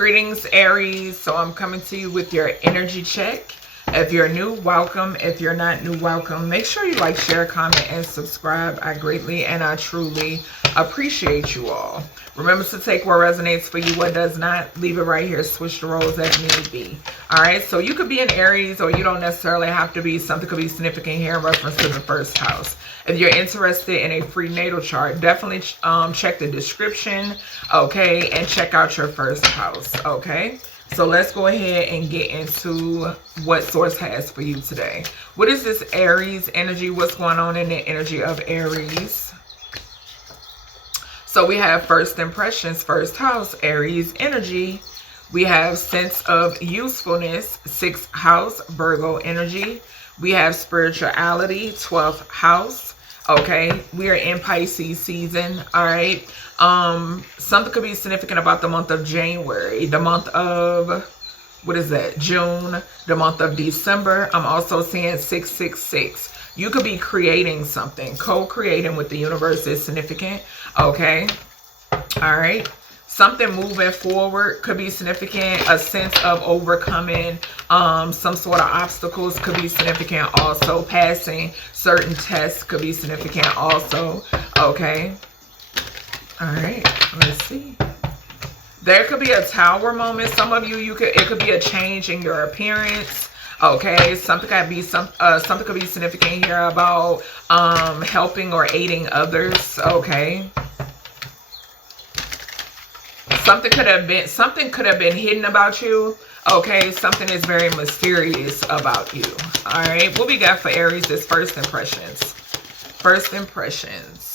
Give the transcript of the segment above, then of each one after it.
Greetings, Aries. So I'm coming to you with your energy check. If you're new, welcome. If you're not new, welcome. Make sure you like, share, comment, and subscribe. I greatly and I truly appreciate you all. Remember to take what resonates for you, what does not. Leave it right here. Switch the roles as need be. All right. So you could be an Aries, or you don't necessarily have to be. Something could be significant here in reference to the first house. If you're interested in a free natal chart, definitely check the description. Okay. And check out your first house. Okay. So let's go ahead and get into what Source has for you today. What is this Aries energy? What's going on in the energy of Aries? So we have first impressions, first house, Aries energy. We have sense of usefulness, 6th house, Virgo energy. We have spirituality, 12th house. Okay, we are in Pisces season. All right. Something could be significant about the month of January, the month of, what is that, June, the month of December. I'm also seeing 666. You could be creating something. Co-creating with the universe is significant. Okay. All right. Something moving forward could be significant. A sense of overcoming some sort of obstacles could be significant also. Passing certain tests could be significant also. Okay. All right. Let's see. There could be a tower moment. Some of you, it could be a change in your appearance. Okay. Something could be something could be significant here about helping or aiding others. Okay. Something could have been hidden about you. Okay, something is very mysterious about you. All right, what we got for Aries is first impressions. First impressions.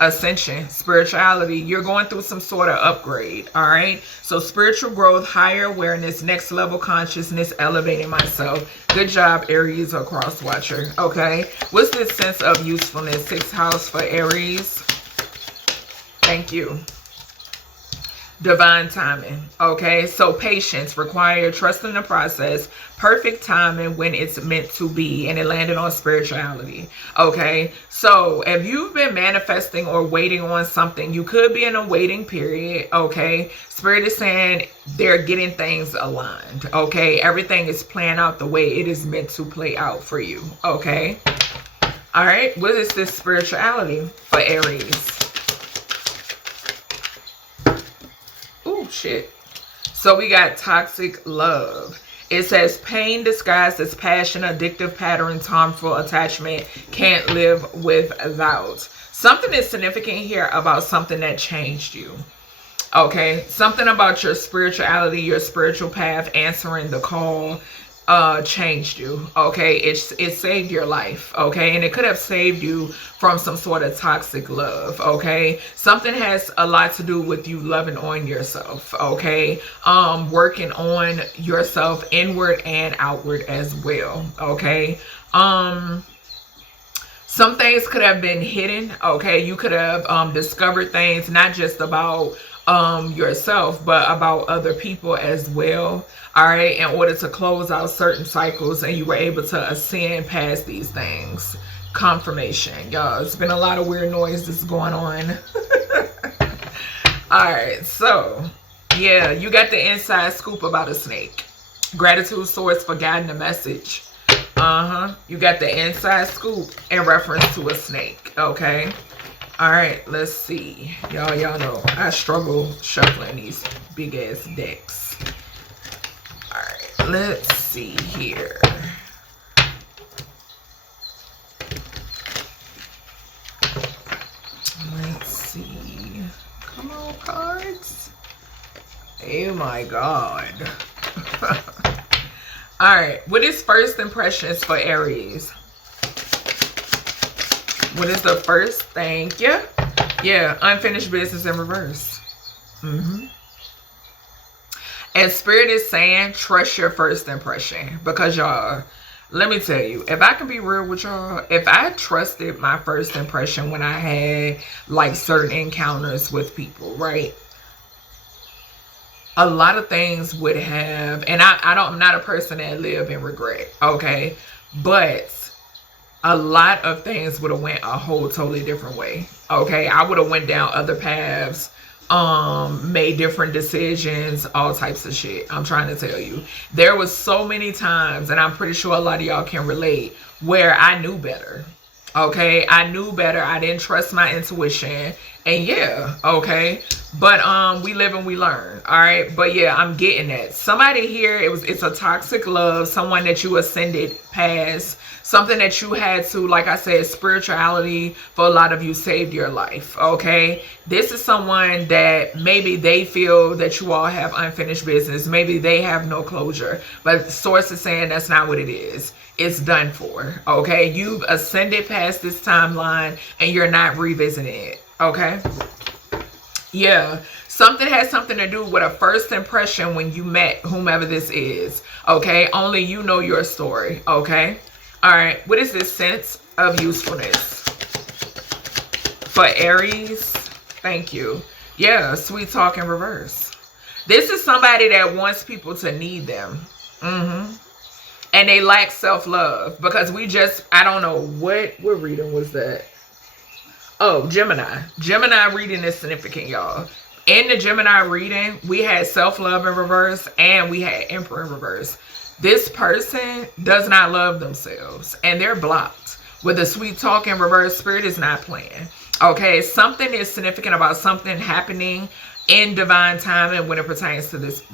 Ascension, spirituality. You're going through some sort of upgrade. All right, so spiritual growth, higher awareness, next level consciousness, elevating myself. Good job, Aries or cross watcher. Okay, what's this sense of usefulness? 6th house for Aries. Thank you. Divine timing. Okay, so patience required, trust in the process, perfect timing when it's meant to be, and it landed on spirituality. Okay, so if you've been manifesting or waiting on something, you could be in a waiting period. Okay, Spirit is saying they're getting things aligned. Okay, everything is playing out the way it is meant to play out for you. Okay, all right, what is this spirituality for Aries? Shit. So we got toxic love. It says pain disguised as passion, addictive patterns, harmful attachment, can't live without. Something is significant here about something that changed you. Okay, something about your spirituality, your spiritual path, answering the call changed you. Okay, it saved your life. Okay, and it could have saved you from some sort of toxic love. Okay, something has a lot to do with you loving on yourself. Okay, working on yourself inward and outward as well. Okay, some things could have been hidden. Okay, you could have discovered things not just about yourself, but about other people as well. All right, in order to close out certain cycles, and you were able to ascend past these things. Confirmation, y'all. It's been a lot of weird noises going on. All right, so yeah, you got the inside scoop about a snake. Gratitude, Source, for guiding the message. You got the inside scoop in reference to a snake. Okay. All right, let's see. Y'all know I struggle shuffling these big ass decks. All right, let's see here. Let's see. Come on, cards. Oh my God. All right, what is first impressions for Aries? What is the first? Thank you. Yeah, unfinished business in reverse. And Spirit is saying, trust your first impression. Because y'all, let me tell you, if I can be real with y'all, if I trusted my first impression when I had like certain encounters with people, right? A lot of things would have, and I'm not a person that live in regret. Okay. But a lot of things would have went a whole totally different way. Okay, I would have went down other paths made different decisions, all types of shit. I'm trying to tell you, there was so many times, and I'm pretty sure a lot of y'all can relate, where I knew better. Okay, I knew better. I didn't trust my intuition. And yeah, okay, but we live and we learn. All right, but yeah, I'm getting that. Somebody here, it's a toxic love, someone that you ascended past, something that you had to, like I said, spirituality for a lot of you saved your life. Okay, this is someone that maybe they feel that you all have unfinished business. Maybe they have no closure, but the source is saying that's not what it is. It's done for. Okay, you've ascended past this timeline and you're not revisiting it. Okay, yeah, something has something to do with a first impression when you met whomever this is. Okay, only you know your story. Okay, all right, what is this sense of usefulness for Aries? Thank you. Yeah, sweet talk in reverse. This is somebody that wants people to need them. And they lack self-love, because I don't know what reading was that. Oh, Gemini. Gemini reading is significant, y'all. In the Gemini reading, we had self-love in reverse and we had Emperor in reverse. This person does not love themselves and they're blocked. With the sweet talk in reverse, Spirit is not playing. Okay, something is significant about something happening in divine timing when it pertains to this.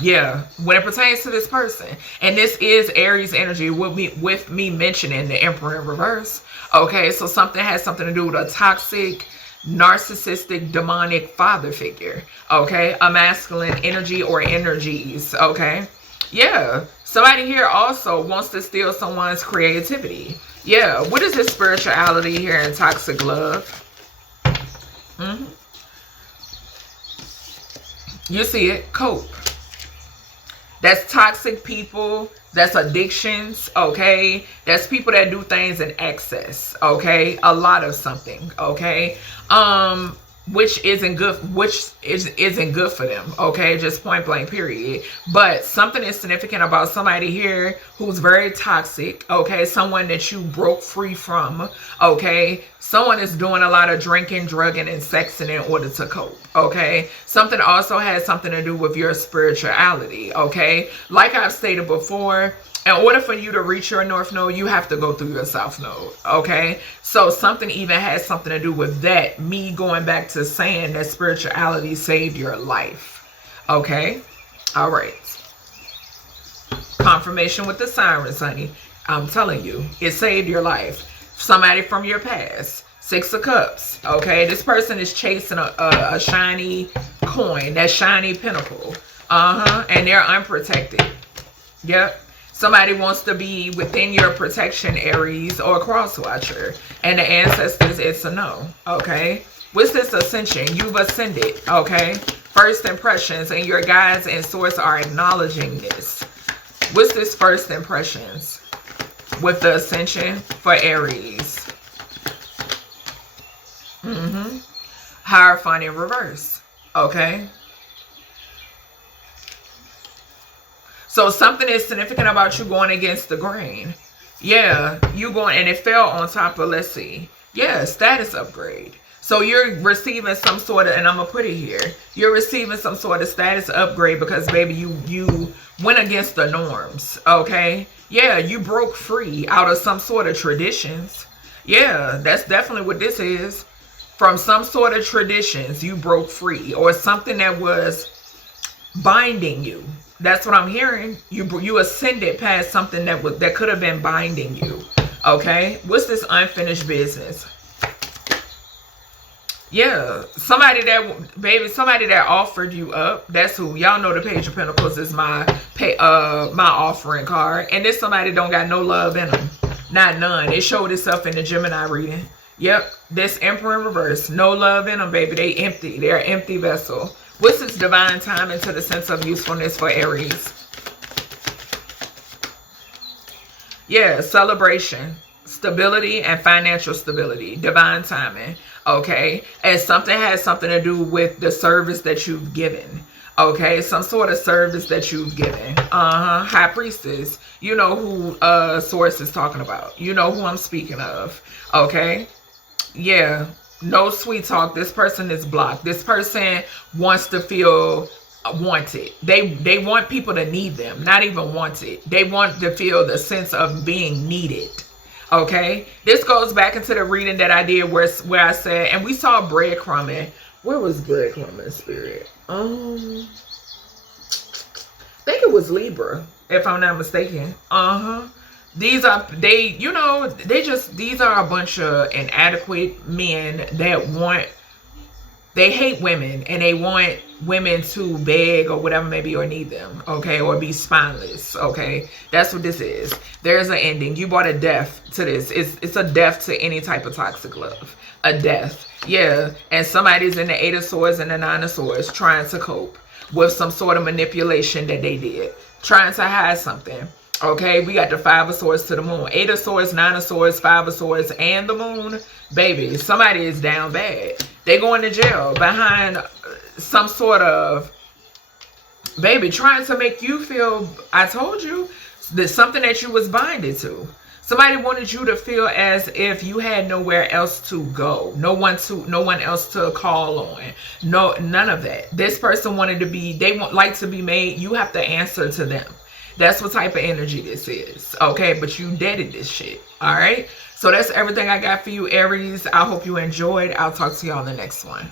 Yeah, when it pertains to this person. And this is Aries energy with me mentioning the Emperor in reverse. Okay, so something has something to do with a toxic, narcissistic, demonic father figure. Okay, a masculine energy or energies. Okay, yeah, somebody here also wants to steal someone's creativity. Yeah, what is this spirituality here in toxic love? You see it, cope. That's toxic people. That's addictions, okay? That's people that do things in excess, okay? A lot of something, okay? Which isn't good for them, okay? Just point blank, period. But something is significant about somebody here who's very toxic, okay? Someone that you broke free from, okay? Someone is doing a lot of drinking, drugging, and sexing in order to cope, okay? Something also has something to do with your spirituality, okay? Like I've stated before, in order for you to reach your North Node, you have to go through your South Node, okay? So something even has something to do with that. Me going back to saying that spirituality saved your life, okay? All right. Confirmation with the sirens, honey. I'm telling you, it saved your life. Somebody from your past. 6 of Cups, okay? This person is chasing a shiny coin, that shiny pinnacle. And they're unprotected. Yep. Somebody wants to be within your protection, Aries, or a cross watcher. And the ancestors, it's a no. Okay. What's this ascension? You've ascended. Okay. First impressions, and your guides and source are acknowledging this. What's this first impressions with the ascension for Aries? Hierophant in reverse. Okay. So something is significant about you going against the grain. Yeah, you going, and it fell on top of, let's see. Yeah, status upgrade. So you're receiving some sort of, and I'm going to put it here. You're receiving some sort of status upgrade because, baby, you went against the norms, okay? Yeah, you broke free out of some sort of traditions. Yeah, that's definitely what this is. From some sort of traditions, you broke free, or something that was binding you. That's what I'm hearing. You ascended past something that could have been binding you. Okay, what's this unfinished business? Yeah, somebody that offered you up. That's who. Y'all know the Page of Pentacles is my offering card, and this somebody don't got no love in them, not none. It showed itself in the Gemini reading. Yep, this Emperor in reverse, no love in them, baby. They empty. They're an empty vessel. What's this divine time into the sense of usefulness for Aries? Yeah, celebration, stability, and financial stability, divine timing, okay? And something has something to do with the service that you've given, okay? Some sort of service that you've given. High Priestess, you know who Source is talking about. You know who I'm speaking of, okay? Yeah, No sweet talk. This person is blocked. This person wants to feel wanted. They want people to need them, not even wanted. They want to feel the sense of being needed. Okay, this goes back into the reading that I did where I said, and we saw breadcrumbing. Where was breadcrumbing, spirit? I think it was Libra, if I'm not mistaken. These are, these are a bunch of inadequate men that want, they hate women, and they want women to beg or whatever maybe, or need them, okay, or be spineless, okay. That's what this is. There's an ending. You brought a death to this. It's a death to any type of toxic love. A death, yeah. And somebody's in the 8 of Swords and the 9 of Swords trying to cope with some sort of manipulation that they did, trying to hide something. Okay, we got the 5 of Swords to the Moon. 8 of Swords, 9 of Swords, 5 of Swords, and the Moon. Baby, somebody is down bad. They going to jail behind some sort of, baby, trying to make you feel, I told you, that something that you was binded to. Somebody wanted you to feel as if you had nowhere else to go. No one else to call on. No, none of that. This person wanted to be, they like to be made, you have to answer to them. That's what type of energy this is, okay? But you deaded this shit, all right? So that's everything I got for you, Aries. I hope you enjoyed. I'll talk to you on the next one.